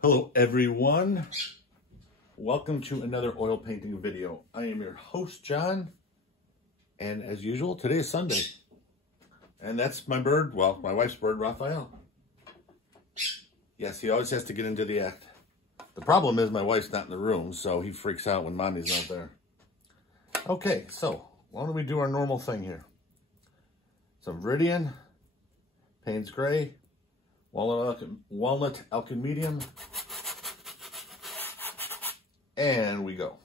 Hello everyone, welcome to another oil painting video. I am your host John, and as usual today is Sunday, and that's my bird, well my wife's bird, Raphael. Yes, he always has to get into the act. The problem is my wife's not in the room, so he freaks out when mommy's not there. Okay, so why don't we do our normal thing here. Some Viridian, Payne's Gray, Walnut Alkyd Medium, and we go.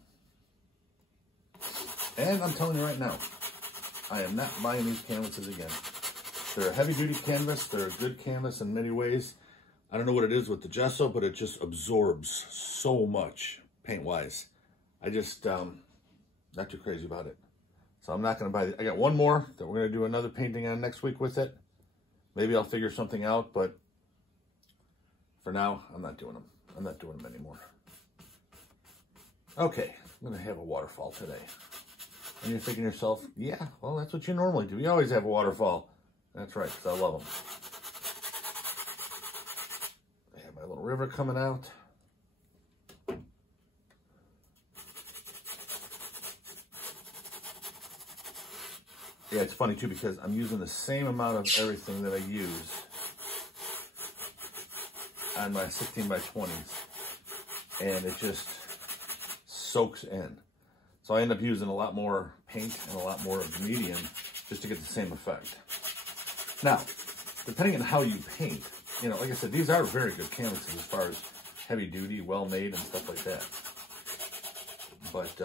And I'm telling you right now, I am not buying these canvases again. They're a heavy-duty canvas. They're a good canvas in many ways. I don't know what it is with the gesso, but it just absorbs so much paint-wise. I just, not too crazy about it. So I'm not going to buy it. I got one more that we're going to do another painting on next week with it. Maybe I'll figure something out, but for now, I'm not doing them. I'm not doing them anymore. Okay, I'm going to have a waterfall today. And you're thinking to yourself, yeah, well, that's what you normally do. You always have a waterfall. That's right, because I love them. I have my little river coming out. Yeah, it's funny too because I'm using the same amount of everything that I use on my 16 by 20s, and it just soaks in. So I end up using a lot more paint and a lot more of the medium just to get the same effect. Now, depending on how you paint, you know, like I said, these are very good canvases as far as heavy duty, well made and stuff like that. But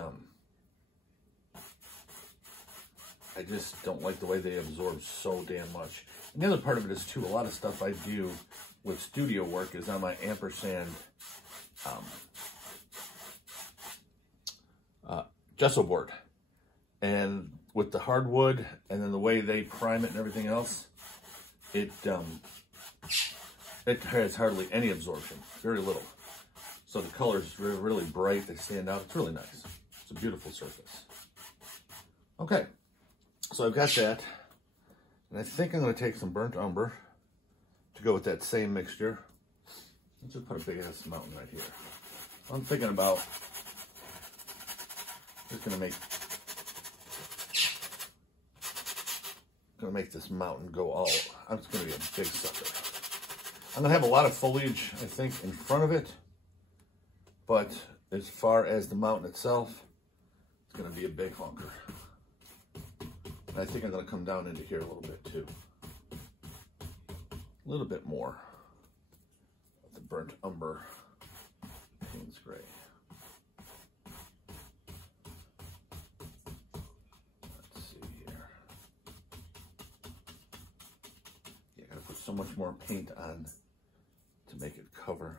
I just don't like the way they absorb so damn much. And the other part of it is too, a lot of stuff I do with studio work is on my ampersand gesso board. And with the hardwood and then the way they prime it and everything else, it has hardly any absorption, very little. So the colors are really bright, they stand out. It's really nice. It's a beautiful surface. Okay, so I've got that. And I think I'm going to take some burnt umber to go with that same mixture. Let's just put a big ass mountain right here. I'm thinking about just going to make this mountain go all. It's going to be a big sucker. I'm going to have a lot of foliage, I think, in front of it, but as far as the mountain itself, it's going to be a big honker. And I think I'm going to come down into here a little bit too. A little bit more of the burnt umber Payne's Gray. Let's see here. Yeah, I gotta put so much more paint on to make it cover.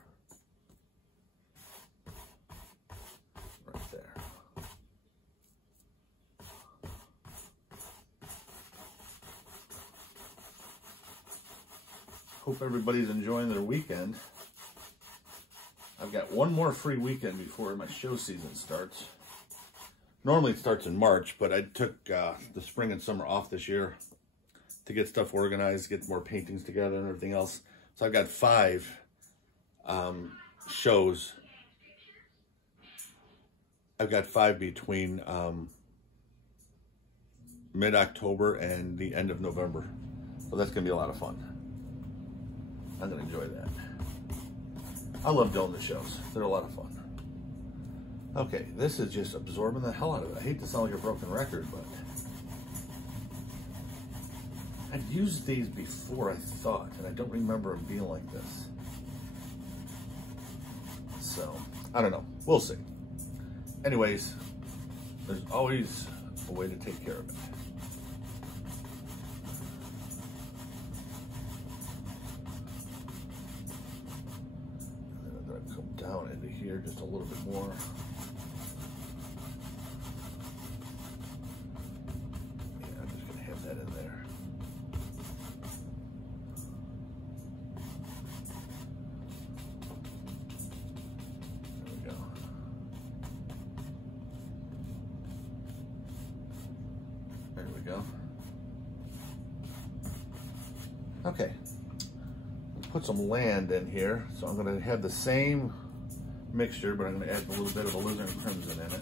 Right there. Hope everybody's enjoying their weekend. I've got one more free weekend before my show season starts. Normally it starts in March, but I took the spring and summer off this year to get stuff organized, get more paintings together and everything else. So I've got 5 shows. I've got 5 between mid-October and the end of November. So that's going to be a lot of fun. I'm going to enjoy that. I love doing the shows. They're a lot of fun. Okay, this is just absorbing the hell out of it. I hate to sound like a broken record, but I've used these before, I thought, and I don't remember them being like this. So, I don't know. We'll see. Anyways, there's always a way to take care of it. Down into here just a little bit more. Yeah, I'm just gonna have that in there. There we go. There we go. Okay. put some land in here. So I'm gonna have the same mixture, but I'm gonna add a little bit of Alizarin Crimson in it.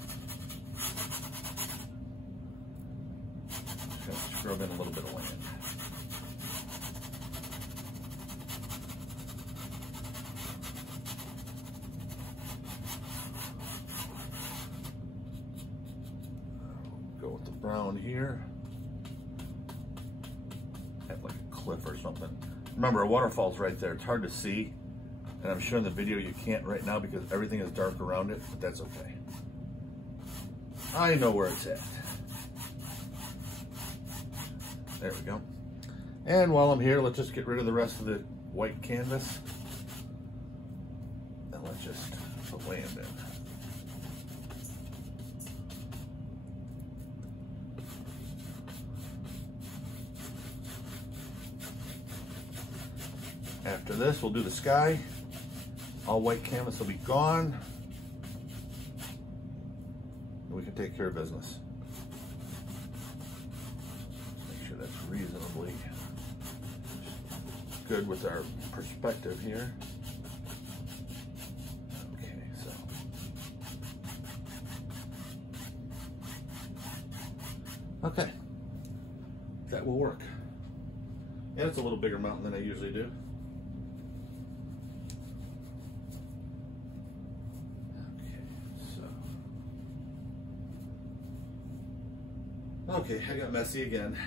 Just gonna scrub in a little bit of land. Go with the brown here. Have like a cliff or something. Remember, a waterfall's right there. It's hard to see, and I'm sure in the video you can't right now because everything is dark around it, but that's okay. I know where it's at. There we go. And while I'm here, let's just get rid of the rest of the white canvas. And let's just put land in. After this, we'll do the sky. All white canvas will be gone. We can take care of business. Make sure that's reasonably good with our perspective here. Okay, so. Okay, that will work. Yeah, it's a little bigger mountain than I usually do. Okay, I got messy again.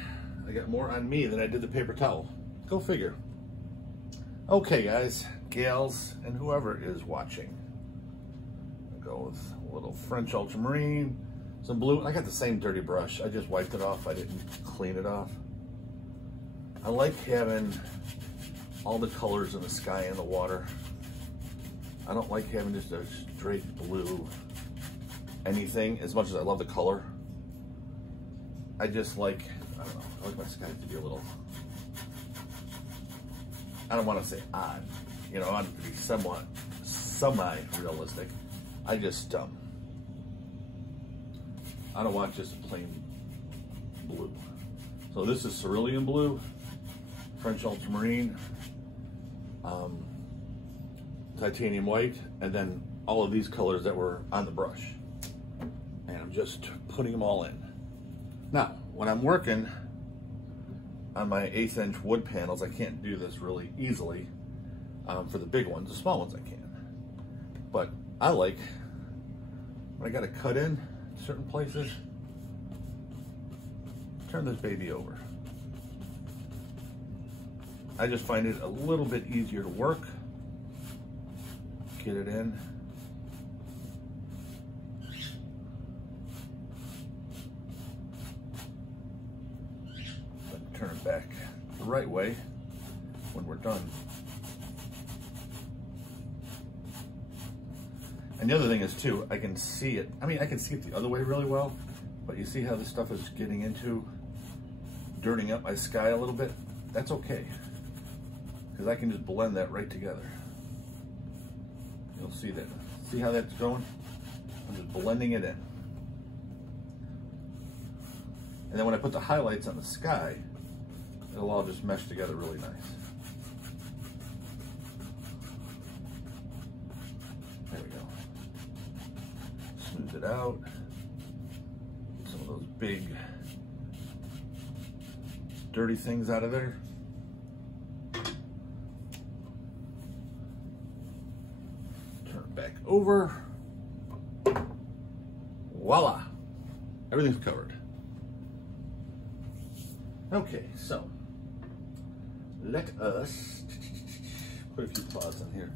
I got more on me than I did the paper towel. Go figure. Okay, guys, gals, and whoever is watching. I'll go with a little French ultramarine, some blue. I got the same dirty brush. I just wiped it off. I didn't clean it off. I like having all the colors in the sky and the water. I don't like having just a straight blue anything, as much as I love the color. I just like, I don't know, I like my sky to be a little, I don't want to say odd, you know, I want it to be somewhat semi-realistic. I just, I don't want just plain blue. So this is cerulean blue, French ultramarine, titanium white, and then all of these colors that were on the brush. And I'm just putting them all in. Now, when I'm working on my 1/8 inch wood panels, I can't do this really easily for the big ones. The small ones I can. But I like, when I got to cut in certain places, turn this baby over. I just find it a little bit easier to work. Get it in. Turn it back the right way when we're done. And the other thing is too, I can see it. I mean, I can see it the other way really well, but you see how this stuff is getting into dirtying up my sky a little bit? That's okay, because I can just blend that right together. You'll see that. See how that's going? I'm just blending it in. And then when I put the highlights on the sky, it'll all just mesh together really nice. There we go. Smooth it out. Get some of those big, dirty things out of there. Turn it back over. Voila! Everything's covered. Okay, so let us put a few clouds in here.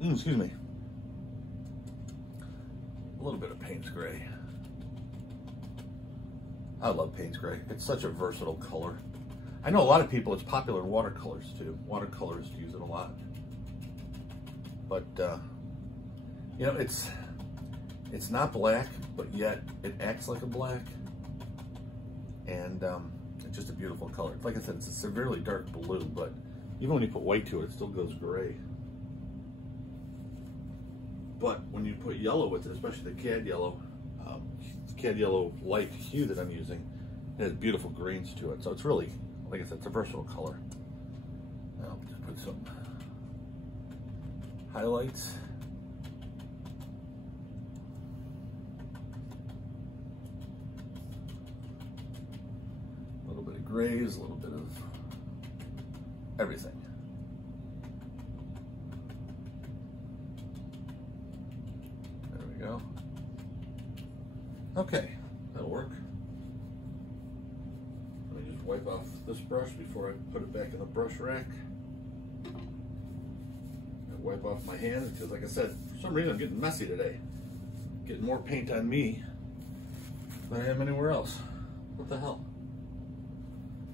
Excuse me. A little bit of Payne's gray. I love Payne's gray. It's such a versatile color. I know a lot of people, it's popular in watercolors too. Watercolors use it a lot. But, you know, it's not black, but yet it acts like a black. And it's just a beautiful color. Like I said, it's a severely dark blue, but even when you put white to it, it still goes gray. But when you put yellow with it, especially the Cad Yellow Light Hue that I'm using, it has beautiful greens to it. So it's really, like I said, it's a versatile color. I'll just put some highlights. A little bit of grays, a little bit of everything. There we go. Okay, that'll work. Let me just wipe off this brush before I put it back in the brush rack. I wipe off my hand because, like I said, for some reason I'm getting messy today. Getting more paint on me than I am anywhere else. What the hell?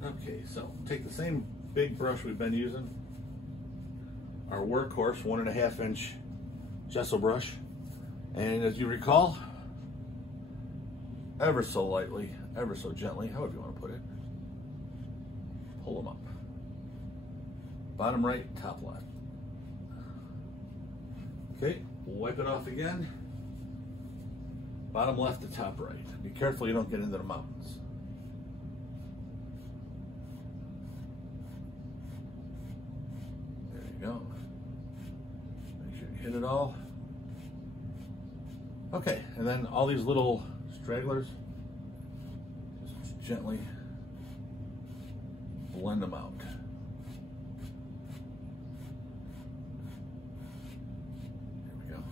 Okay, so take the same big brush we've been using, our workhorse 1.5 inch gesso brush, and as you recall, ever so lightly, ever so gently, however you want to put it, pull them up. Bottom right, top left. Okay, we'll wipe it off again. Bottom left to top right. Be careful you don't get into the mountains. There you go. Make sure you hit it all. Okay, and then all these little stragglers, just gently blend them out. There we go.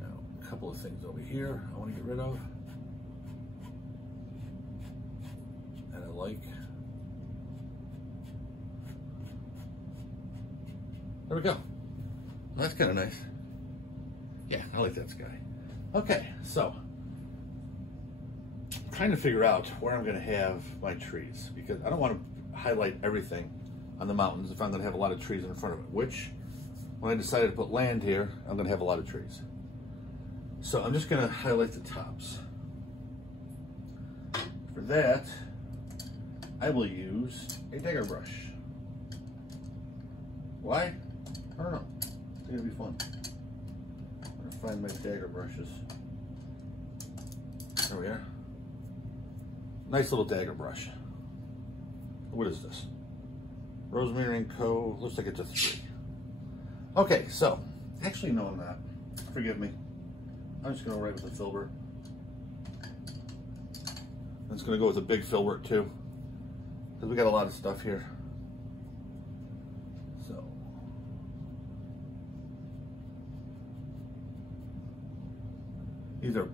Now, a couple of things over here I want to get rid of that I like. There we go. That's kind of nice. Yeah, I like that sky. Okay, so I'm trying to figure out where I'm going to have my trees, because I don't want to highlight everything on the mountains if I'm going to have a lot of trees in front of it, which when I decided to put land here, I'm going to have a lot of trees. So I'm just going to highlight the tops. For that, I will use a dagger brush. Why? I don't know. It's going to be fun. I'm going to find my dagger brushes. There we are. Nice little dagger brush. What is this? Rosemary & Co. Looks like it's a 3. Okay, so, actually no I'm not. Forgive me. I'm just going to write with a filbert. It's going to go with a big filbert too, because we got a lot of stuff here. So, these are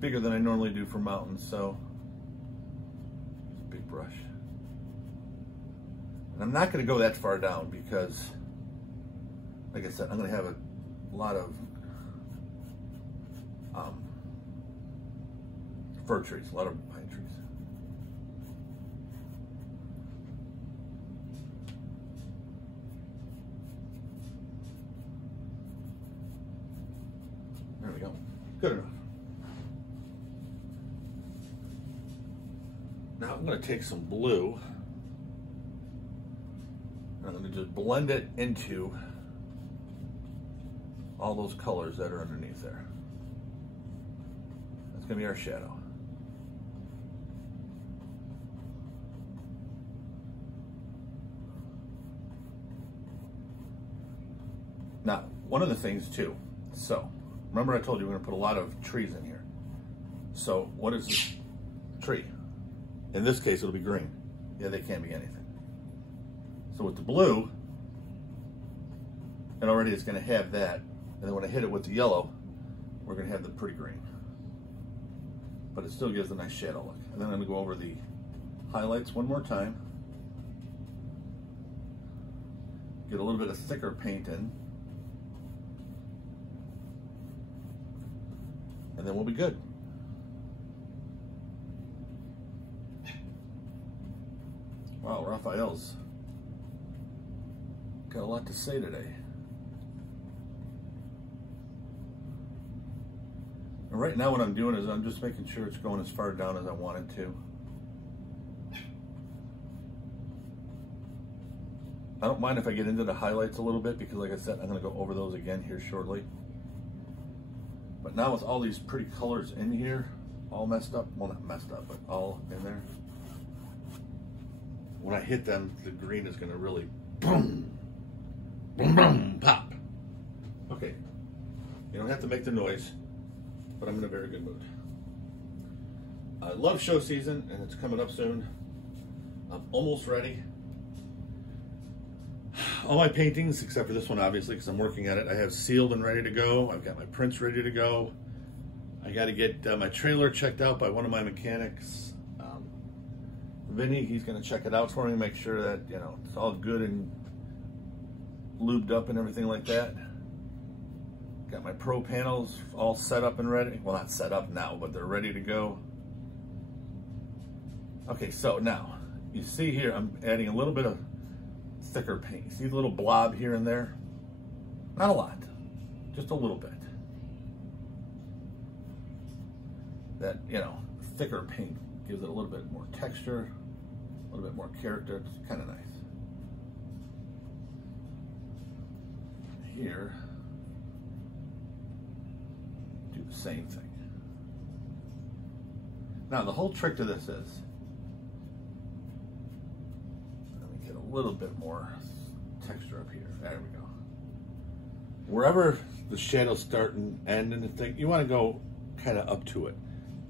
bigger than I normally do for mountains, so big brush. And I'm not going to go that far down because, like I said, I'm going to have a lot of fir trees, a lot of pine trees. There we go. Good enough. Now I'm going to take some blue and I'm going to just blend it into all those colors that are underneath there. That's going to be our shadow. Now, one of the things too, so remember I told you we're going to put a lot of trees in here. So what is this tree? In this case, it'll be green. Yeah, they can't be anything. So with the blue, and already it's going to have that, and then when I hit it with the yellow, we're going to have the pretty green. But it still gives a nice shadow look. And then I'm going to go over the highlights one more time. Get a little bit of thicker paint in. And then we'll be good. Wow, Raphael's got a lot to say today. And right now what I'm doing is I'm just making sure it's going as far down as I want it to. I don't mind if I get into the highlights a little bit because, like I said, I'm going to go over those again here shortly. But now with all these pretty colors in here, all messed up, well not messed up, but all in there, when I hit them, the green is going to really boom. Boom, boom, pop. Okay, you don't have to make the noise, but I'm in a very good mood. I love show season, and it's coming up soon. I'm almost ready. All my paintings, except for this one, obviously, because I'm working at it, I have sealed and ready to go. I've got my prints ready to go. I got to get my trailer checked out by one of my mechanics. Vinny, he's going to check it out for me, make sure that, you know, it's all good and lubed up and everything like that. Got my pro panels all set up and ready. Well, not set up now, but they're ready to go. Okay, so now, you see here, I'm adding a little bit of thicker paint. See the little blob here and there? Not a lot, just a little bit. That, you know, thicker paint gives it a little bit more texture, a little bit more character. It's kind of nice. Here, do the same thing. Now, the whole trick to this is, let me get a little bit more texture up here. There we go. Wherever the shadows start and end in the thing, you want to go kind of up to it.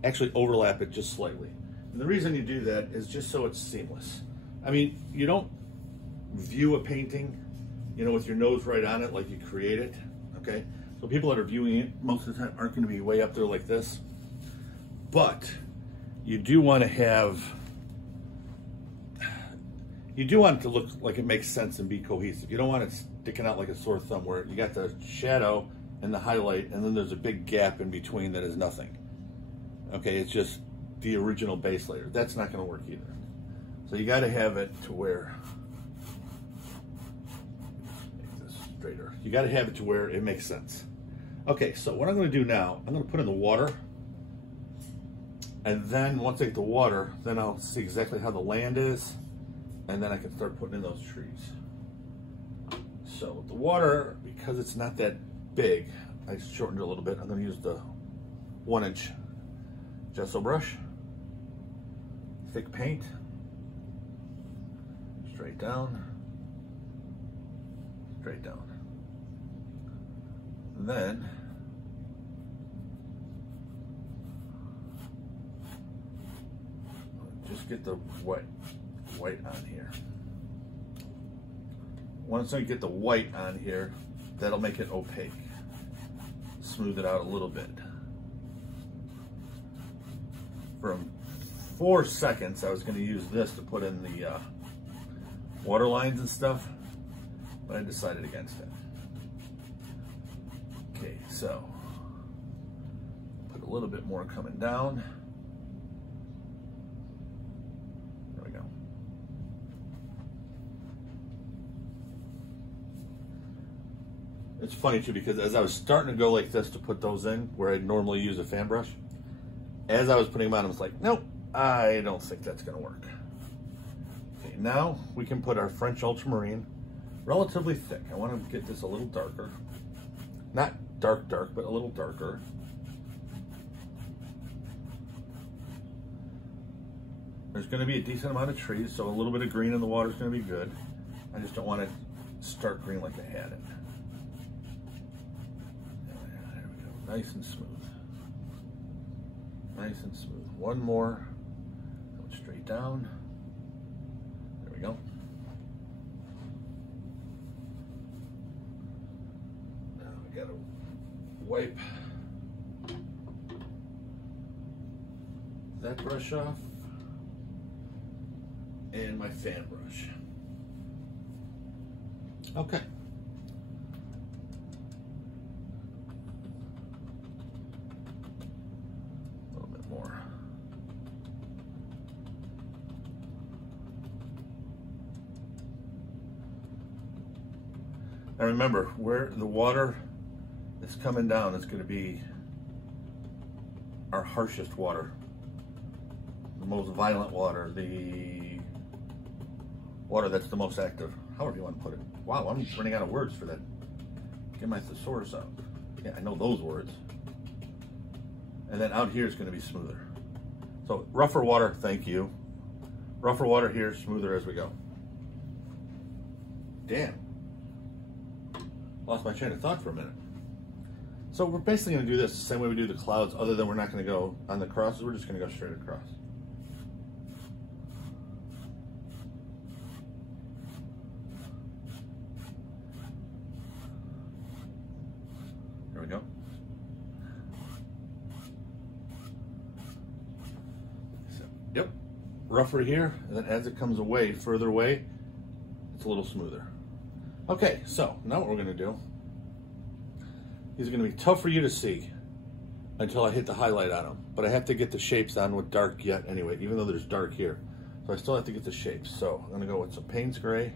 Actually overlap it just slightly. And the reason you do that is just so it's seamless. I mean, you don't view a painting, you know, with your nose right on it like you create it, okay? So people that are viewing it most of the time aren't going to be way up there like this. But you do want to have, you do want it to look like it makes sense and be cohesive. You don't want it sticking out like a sore thumb where you got the shadow and the highlight and then there's a big gap in between that is nothing. Okay, it's just the original base layer. That's not going to work either. So you got to have it to where, make this straighter. You got to have it to where it makes sense. Okay, so what I'm going to do now, I'm going to put in the water, and then once I get the water, then I'll see exactly how the land is, and then I can start putting in those trees. So the water, because it's not that big, I shortened it a little bit. I'm going to use the 1-inch gesso brush, thick paint, straight down, straight down. And then just get the white on here. Once I get the white on here, that'll make it opaque. Smooth it out a little bit. For 4 seconds, I was going to use this to put in the water lines and stuff, but I decided against it. Okay, so put a little bit more coming down. There we go. It's funny too, because as I was starting to go like this to put those in, where I'd normally use a fan brush, as I was putting them on, I was like, nope, I don't think that's going to work. Okay, now we can put our French ultramarine relatively thick. I want to get this a little darker. Not dark, but a little darker. There's going to be a decent amount of trees, so a little bit of green in the water is going to be good. I just don't want it stark green like I had it. There we go, nice and smooth. Nice and smooth. One more. Go straight down. There we go. Now we gotta wipe that brush off and my fan brush. Okay. And remember, where the water is coming down is going to be our harshest water, the most violent water, the water that's the most active, however you want to put it. Wow, I'm running out of words for that. Get my thesaurus out. Yeah, I know those words. And then out here is going to be smoother. So rougher water, thank you. Rougher water here, smoother as we go. Damn. Lost my train of thought for a minute. So we're basically going to do this the same way we do the clouds, other than we're not going to go on the crosses, we're just going to go straight across. There we go. So, yep, rougher here, and then as it comes away, further away, it's a little smoother. Okay, so now what we're going to do, these are going to be tough for you to see until I hit the highlight on them, but I have to get the shapes on with dark yet anyway, even though there's dark here. So I still have to get the shapes. So I'm going to go with some Payne's Gray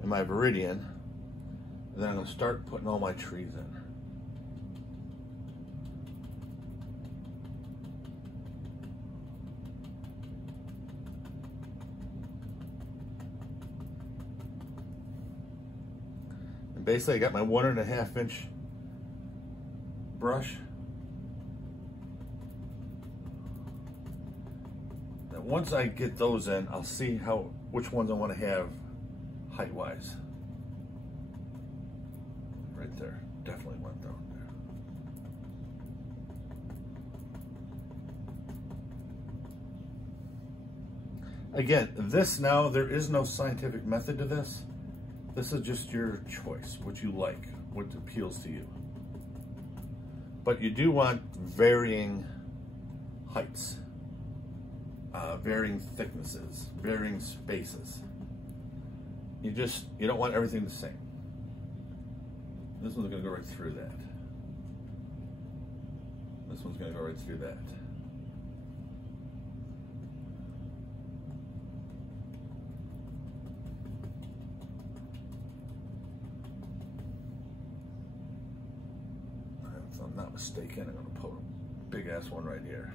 and my Viridian, and then I'm going to start putting all my trees in. And basically I got my 1.5 inch brush. Now once I get those in, I'll see which ones I want to have height wise. Right there, definitely went down there. Again, this now, there is no scientific method to this. This is just your choice, what you like, what appeals to you. But you do want varying heights, varying thicknesses, varying spaces. You don't want everything the same. This one's gonna go right through that. This one's gonna go right through that. If I'm not mistaken, I'm gonna put a big ass one right here.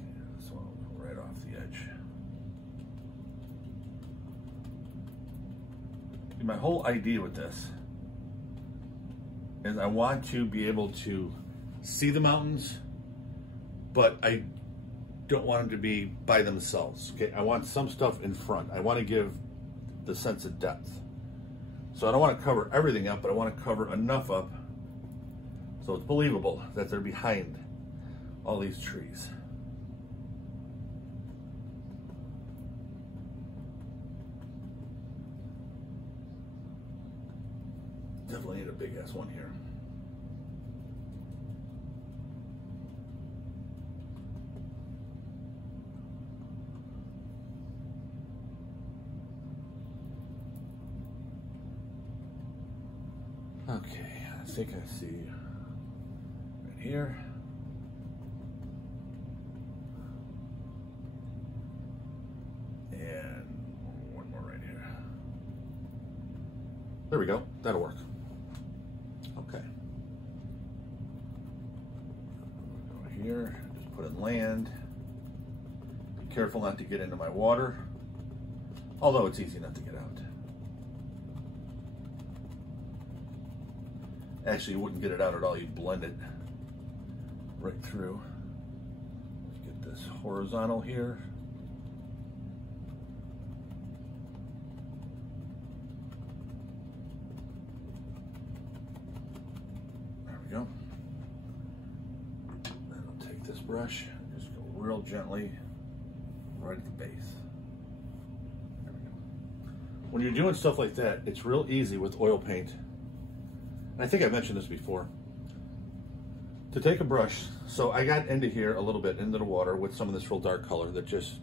Okay, this one right off the edge. My whole idea with this is I want to be able to see the mountains, but I don't want them to be by themselves. Okay, I want some stuff in front. I want to give the sense of depth. So I don't want to cover everything up, but I want to cover enough up so it's believable that they're behind all these trees. Definitely need a big ass one here. Okay, I think I see right here. And one more right here. There we go, that'll work. Okay. Go here, just put in land. Be careful not to get into my water, although it's easy not to get out. Actually, you wouldn't get it out at all, you'd blend it right through. Let's get this horizontal here. There we go. Then I'll take this brush and just go real gently right at the base. There we go. When you're doing stuff like that, it's real easy with oil paint. I think I mentioned this before, to take a brush. So I got into here a little bit, into the water with some of this real dark color that just,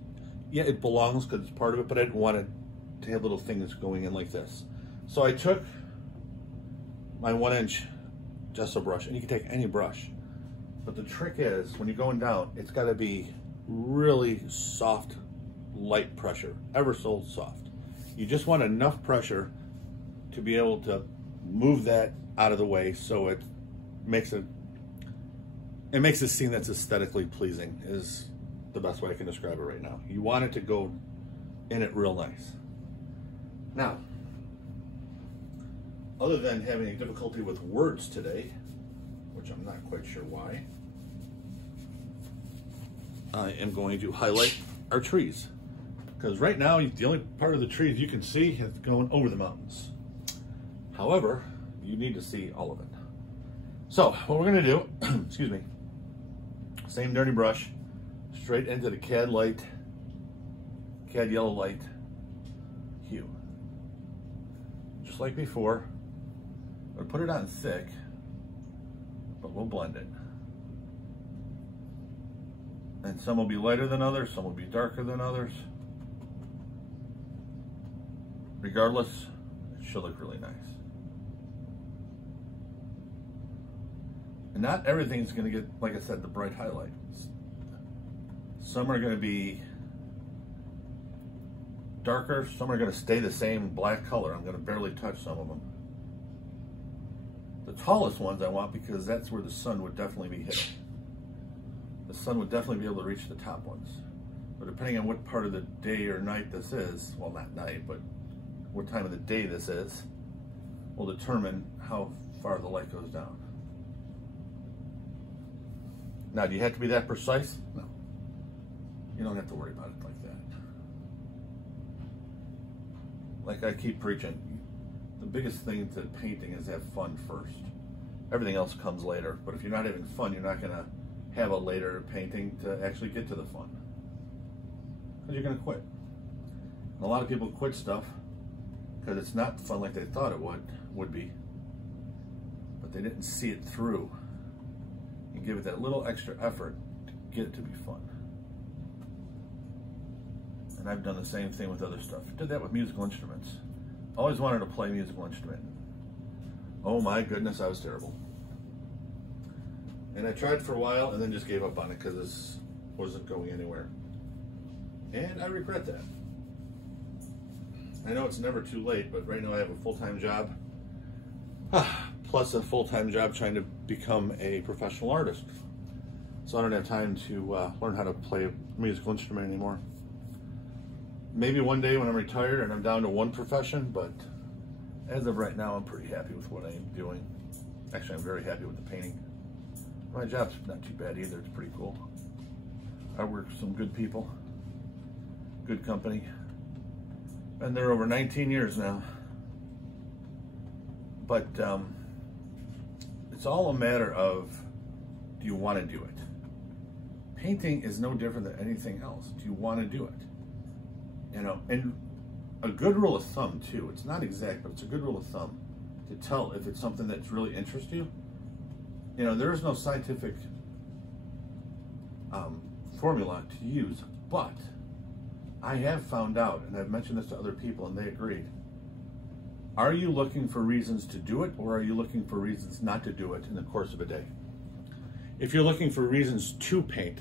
yeah, it belongs because it's part of it, but I didn't want it to have little things going in like this. So I took my 1 inch gesso brush, and you can take any brush, but the trick is when you're going down, it's got to be really soft, light pressure, ever so soft. You just want enough pressure to be able to move that out of the way so it makes a scene that's aesthetically pleasing, is the best way I can describe it right now. You want it to go in it real nice. Now, other than having a difficulty with words today, which I'm not quite sure why, I am going to highlight are trees. Because right now, the only part of the trees you can see is going over the mountains. However, you need to see all of it. So what we're gonna do, excuse me, same dirty brush, straight into the Cad Yellow Light Hue. Just like before, we'll put it on thick, but we'll blend it. And some will be lighter than others, some will be darker than others. Regardless, it should look really nice. And not everything's gonna get, like I said, the bright highlights. Some are gonna be darker, some are gonna stay the same black color. I'm gonna barely touch some of them. The tallest ones I want because that's where the sun would definitely be hitting. The sun would definitely be able to reach the top ones. But depending on what part of the day or night this is, well, not night, but what time of the day this is, will determine how far the light goes down. Now, do you have to be that precise? No. You don't have to worry about it like that. Like I keep preaching, the biggest thing to painting is have fun first. Everything else comes later, but if you're not having fun, you're not gonna have a later painting to actually get to the fun. Because you're gonna quit. And a lot of people quit stuff because it's not fun like they thought it would be, but they didn't see it through and give it that little extra effort to get it to be fun. And I've done the same thing with other stuff. Did that with musical instruments. Always wanted to play a musical instrument. Oh my goodness, I was terrible. And I tried for a while and then just gave up on it because this wasn't going anywhere. And I regret that. I know it's never too late, but right now I have a full-time job, plus a full-time job trying to become a professional artist. So I don't have time to learn how to play a musical instrument anymore. Maybe one day when I'm retired and I'm down to one profession, but as of right now, I'm pretty happy with what I am doing. Actually, I'm very happy with the painting. My job's not too bad either, it's pretty cool. I work with some good people, good company. Been there over 19 years now. But it's all a matter of, do you want to do it? Painting is no different than anything else. Do you want to do it? You know, and a good rule of thumb too, it's not exact, but it's a good rule of thumb to tell if it's something that's really interests you. You know, there is no scientific formula to use, but I have found out, and I've mentioned this to other people and they agreed. Are you looking for reasons to do it, or are you looking for reasons not to do it in the course of a day? If you're looking for reasons to paint,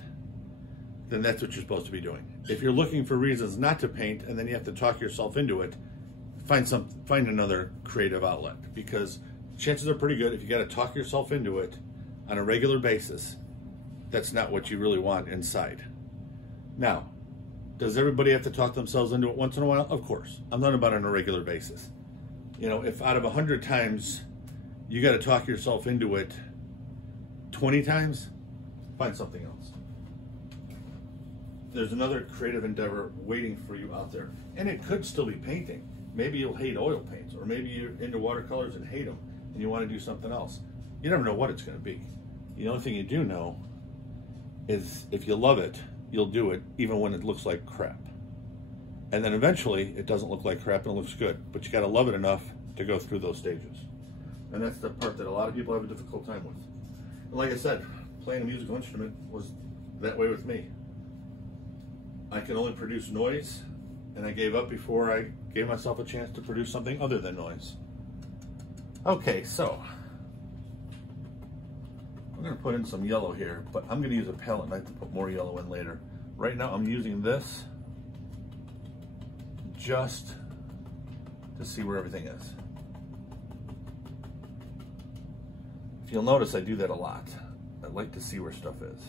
then that's what you're supposed to be doing. If you're looking for reasons not to paint and then you have to talk yourself into it, find another creative outlet, because chances are pretty good if you got to talk yourself into it on a regular basis, that's not what you really want inside. Now, does everybody have to talk themselves into it once in a while? Of course. I'm not about it on a regular basis. You know, if out of 100 times you got to talk yourself into it 20 times, find something else. There's another creative endeavor waiting for you out there. And it could still be painting. Maybe you'll hate oil paints, or maybe you're into watercolors and hate them and you want to do something else. You never know what it's going to be. The only thing you do know is if you love it, you'll do it even when it looks like crap. And then eventually it doesn't look like crap and it looks good, but you got to love it enough to go through those stages. And that's the part that a lot of people have a difficult time with. And like I said, playing a musical instrument was that way with me. I could only produce noise, and I gave up before I gave myself a chance to produce something other than noise. Okay, so I'm going to put in some yellow here, but I'm going to use a palette knife to put more yellow in later. Right now I'm using this just to see where everything is. If you'll notice, I do that a lot. I like to see where stuff is.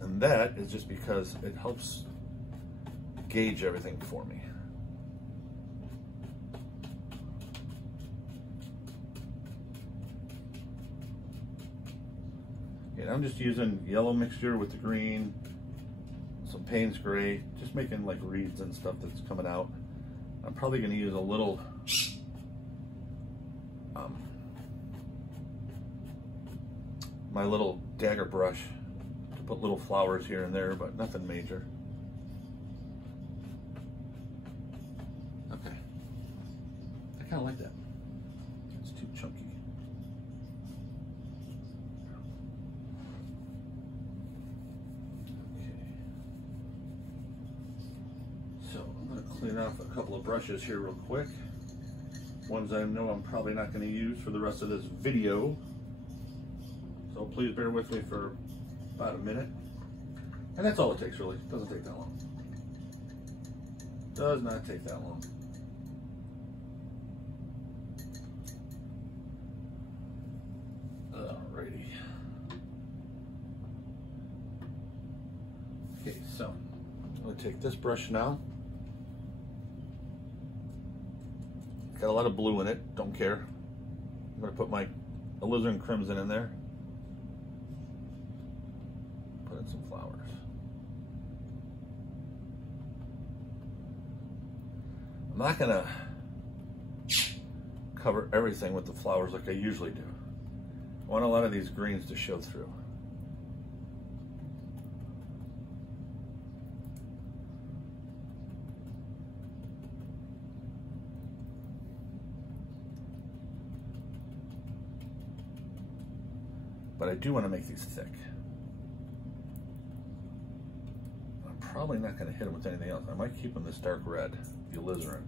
And that is just because it helps gauge everything for me. And I'm just using yellow mixture with the green, some Payne's gray, just making like reeds and stuff that's coming out. I'm probably going to use a little my little dagger brush to put little flowers here and there, but nothing major. Okay, I kind of like that. It's too chunky. Clean off a couple of brushes here real quick. Ones I know I'm probably not going to use for the rest of this video. So please bear with me for about a minute. And that's all it takes really. It doesn't take that long. Does not take that long. Alrighty. Okay, so I'm going to take this brush now. Got a lot of blue in it, don't care. I'm going to put my Alizarin Crimson in there. Put in some flowers. I'm not going to cover everything with the flowers like I usually do. I want a lot of these greens to show through. But I do want to make these thick. I'm probably not going to hit them with anything else. I might keep them this dark red, the alizarin.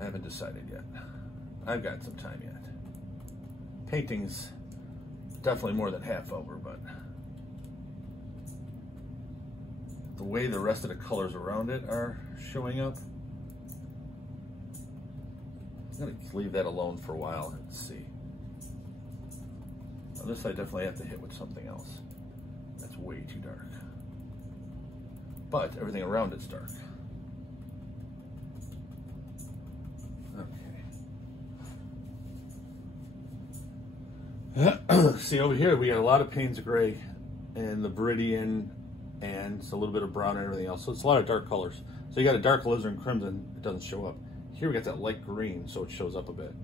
I haven't decided yet. I've got some time yet. Painting's definitely more than half over, but the way the rest of the colors around it are showing up, I'm going to leave that alone for a while and see. Now this I definitely have to hit with something else. That's way too dark. But everything around it's dark. Okay. See over here we got a lot of Payne's gray and the Viridian and it's a little bit of brown and everything else. So it's a lot of dark colors. So you got a dark Alizarin Crimson, it doesn't show up. Here we got that light green, so it shows up a bit.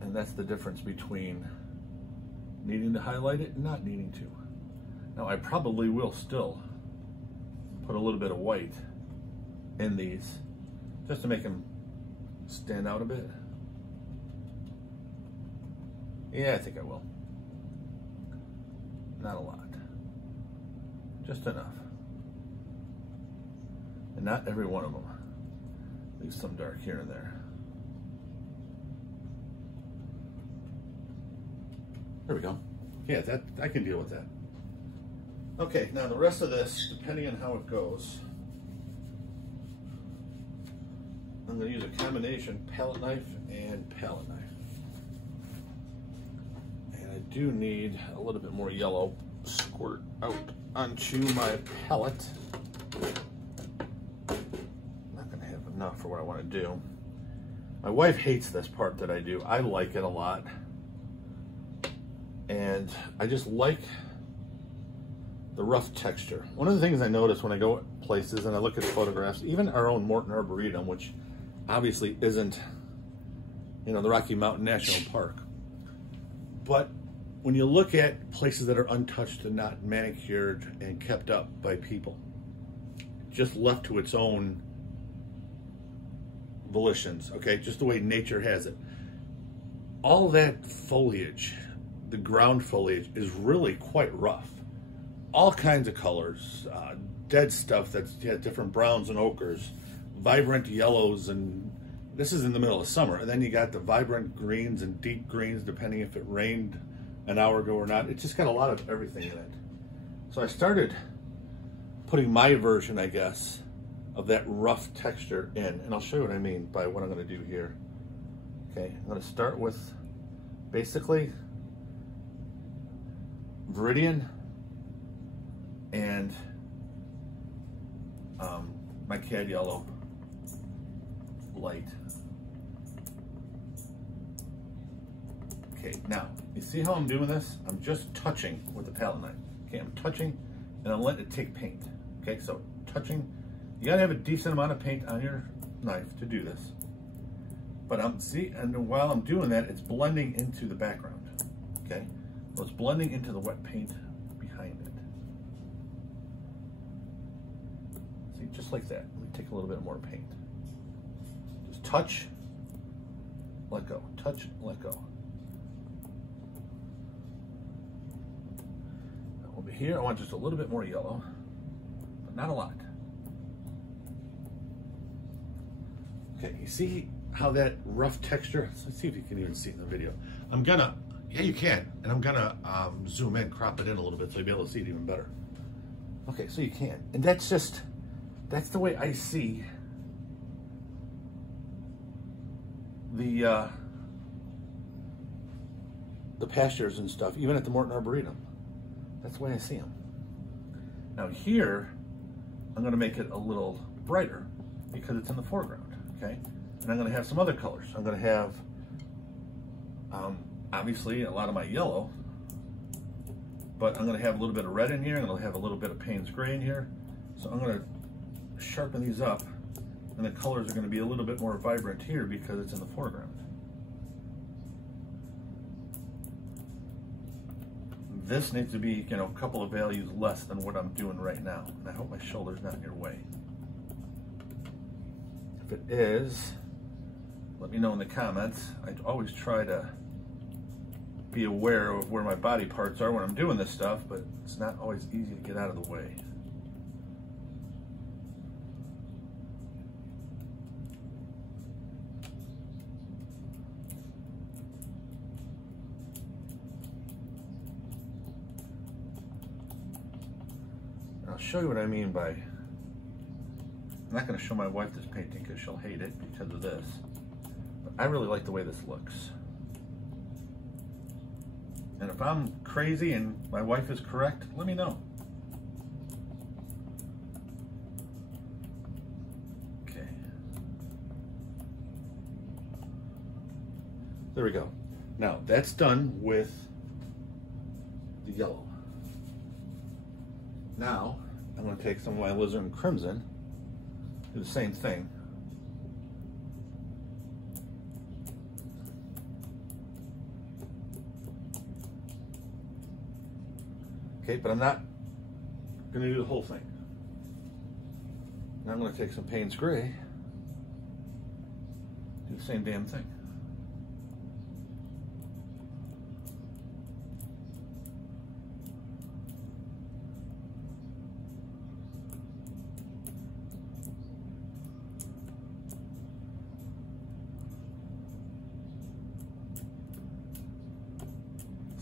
And that's the difference between needing to highlight it and not needing to. Now I probably will still put a little bit of white in these just to make them stand out a bit. Yeah, I think I will. Not a lot. Just enough. And not every one of them. Leave some dark here and there. There we go. Yeah, that I can deal with that. Okay, now the rest of this, depending on how it goes, I'm going to use a combination palette knife and palette knife. And I do need a little bit more yellow squirt out onto my palette. Enough for what I want to do. My wife hates this part that I do. I like it a lot. And I just like the rough texture. One of the things I notice when I go places and I look at photographs, even our own Morton Arboretum, which obviously isn't, you know, the Rocky Mountain National Park. But when you look at places that are untouched and not manicured and kept up by people, just left to its own volitions, okay, just the way nature has it. All that foliage, the ground foliage, is really quite rough. All kinds of colors, dead stuff that's different browns and ochres, vibrant yellows, and this is in the middle of summer. And then you got the vibrant greens and deep greens, depending if it rained an hour ago or not. It just got a lot of everything in it. So I started putting my version, I guess, of that rough texture in, and I'll show you what I mean by what I'm going to do here. Okay, I'm going to start with basically Viridian and my Cad Yellow Light. Okay, now, you see how I'm doing this? I'm just touching with the palette knife. Okay, I'm touching and I'm letting it take paint. Okay, so touching, you gotta have a decent amount of paint on your knife to do this. But and while I'm doing that, it's blending into the background. Okay, so it's blending into the wet paint behind it. See, just like that. Let me take a little bit more paint. Just touch, let go, touch, let go. Now over here, I want just a little bit more yellow, but not a lot. Okay, you see how that rough texture, let's see if you can even see it in the video. Yeah, you can, and I'm gonna zoom in, crop it in a little bit so you'll be able to see it even better. Okay, so you can, and that's the way I see the pastures and stuff, even at the Morton Arboretum. That's the way I see them. Now here, I'm gonna make it a little brighter because it's in the foreground, okay? And I'm gonna have some other colors. I'm gonna have, obviously, a lot of my yellow, but I'm gonna have a little bit of red in here, and I'm gonna have a little bit of Payne's gray in here. So I'm gonna sharpen these up, and the colors are gonna be a little bit more vibrant here because it's in the foreground. This needs to be, you know, a couple of values less than what I'm doing right now. And I hope my shoulder's not in your way. If it is, let me know in the comments. I always try to be aware of where my body parts are when I'm doing this stuff, but it's not always easy to get out of the way. I'll show you what I mean by, I'm not going to show my wife this painting because she'll hate it because of this, but I really like the way this looks. And if I'm crazy and my wife is correct, let me know. Okay. There we go. Now that's done with the yellow. Now I'm going to take some of my Alizarin Crimson, do the same thing. Okay, but I'm not going to do the whole thing. Now I'm going to take some Payne's gray, do the same damn thing.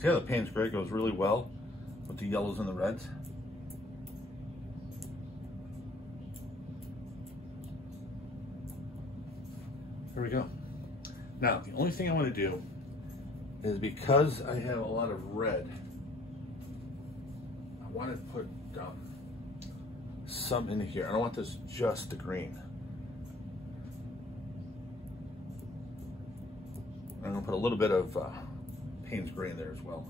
See how the Payne's gray goes really well with the yellows and the reds? There we go. Now, the only thing I want to do is, because I have a lot of red, I want to put some in here. I don't want this just the green. I'm going to put a little bit of Payne's gray in there as well.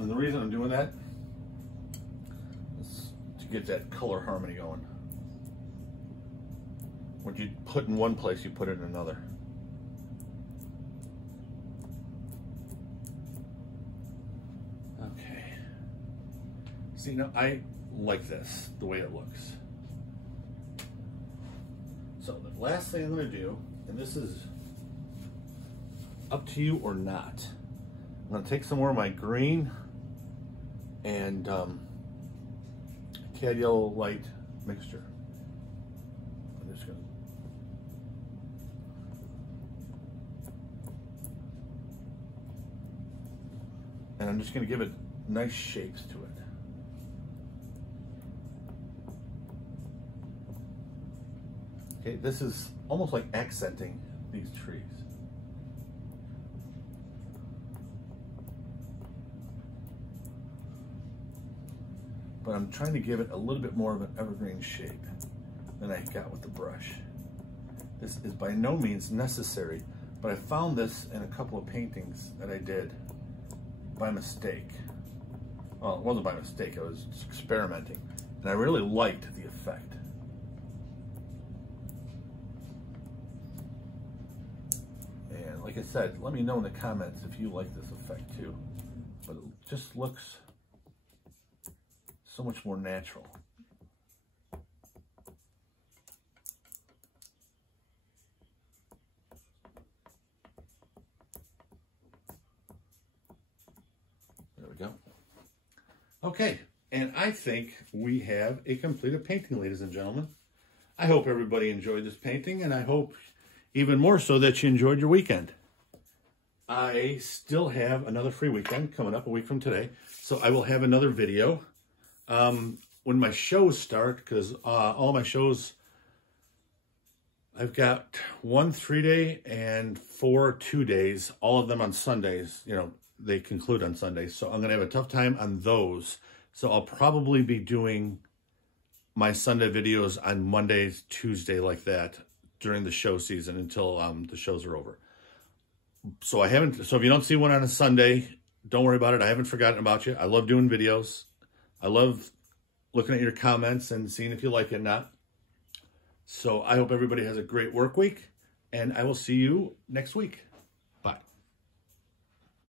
And the reason I'm doing that is to get that color harmony going. What you put in one place, you put it in another. Okay. See, now I like this, the way it looks. So the last thing I'm going to do, and this is up to you or not, I'm going to take some more of my green and Cad Yellow Light mixture. I'm just going to, and I'm just going to give it nice shapes to it. Okay, this is almost like accenting these trees. But I'm trying to give it a little bit more of an evergreen shape than I got with the brush. This is by no means necessary, but I found this in a couple of paintings that I did by mistake. Well, it wasn't by mistake, I was just experimenting, and I really liked the effect. And like I said, let me know in the comments if you like this effect too. But it just looks so much more natural. There we go. Okay, and I think we have a completed painting, ladies and gentlemen. I hope everybody enjoyed this painting, and I hope even more so that you enjoyed your weekend. I still have another free weekend coming up a week from today, so I will have another video when my shows start, because all my shows, I've got 1 3-day and 4 2-days, all of them on Sundays. You know, they conclude on Sundays, so I'm going to have a tough time on those. So I'll probably be doing my Sunday videos on Mondays, Tuesday, like that, during the show season until the shows are over. So if you don't see one on a Sunday, don't worry about it. I haven't forgotten about you. I love doing videos. I love looking at your comments and seeing if you like it or not. So I hope everybody has a great work week, and I will see you next week.